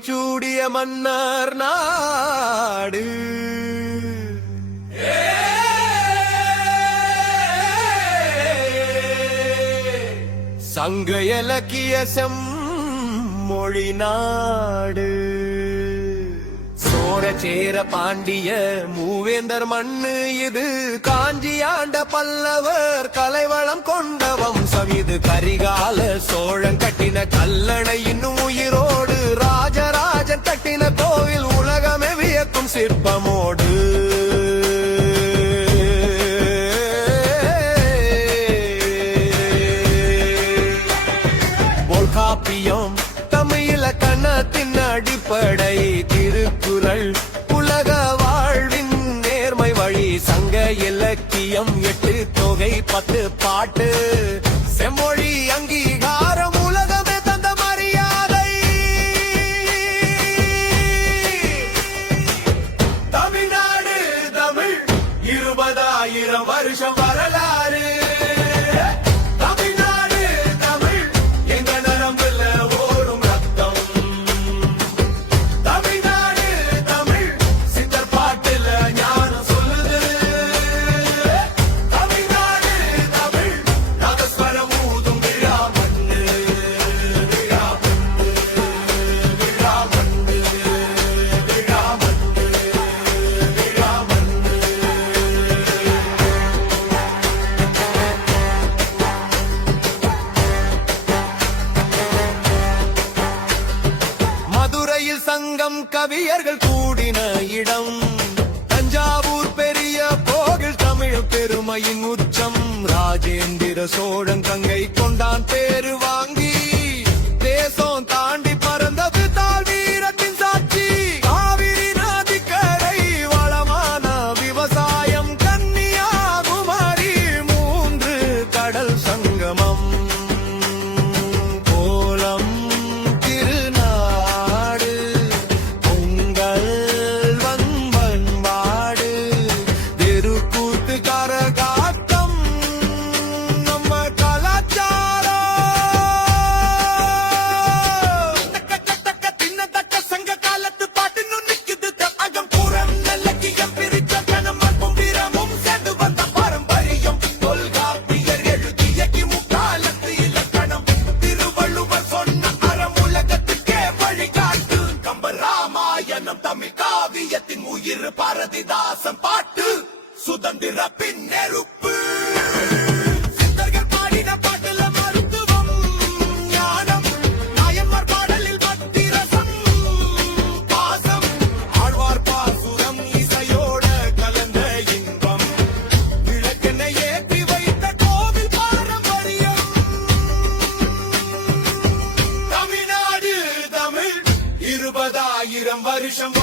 முடிச்சூடிய மன்னர் நாடு. சங்க இலக்கிய செம்மொழி நாடு. சேர பாண்டிய மூவேந்தர் மண்ணு இது. காஞ்சி ஆண்ட பல்லவர் கலைவளம் கொண்ட வம்சம் இது. கரிகால சோழன் கட்டின கல்லணை இன்னும் உயிரோடு. ராஜராஜன் கட்டின கோவில் உலகமே வியக்கும் சிற்பமோடு. தொல்காப்பியம் தமிழ கணத்தின் அடிப்படை. திருக்குறள் உலக வாழ்வின் நேர்மை வழி. சங்க இலக்கியம் 8 தொகை 10 பாட்டு. செம்மொழி அங்கீகாரம் உலகமே தந்த மரியாதை. தமிழ்நாடு தமிழ் 20,000 வருஷம் வரலாறு. சங்கம் கவியர்கள் கூடின இடம். தஞ்சாவூர் பெரிய கோவில் தமிழ் பெருமையின் உச்சம். ராஜேந்திர சோழன் கங்கை கொண்டான் பேரு வாங்கி. தேசம் தாண்டி பறந்தது தாழ் வீரத்தின் சாட்சி. காவிரி நதிக்கரை வளமான விவசாயம். கன்னியாகுமரி 3 கடல் சங்கமம். கோலம் தமிழ் காவியத்தின் உயிர் பாரதிதாசன் பாட்டு. சுதந்திர பின் நெருப்பு. சித்தர்கள் பாடின பாட்டுல மருத்துவம் ஞானம். நாயன்மார் பாடலில் பக்தி ரசம் பாசம். ஆழ்வார் பாசுரம் இசையோட கலந்த இன்பம். விளக்கெண்ணை ஏற்றி வைத்த கோவில் பாரம்பரியம். தமிழ்நாடு தமிழ் 20,000 வருஷம்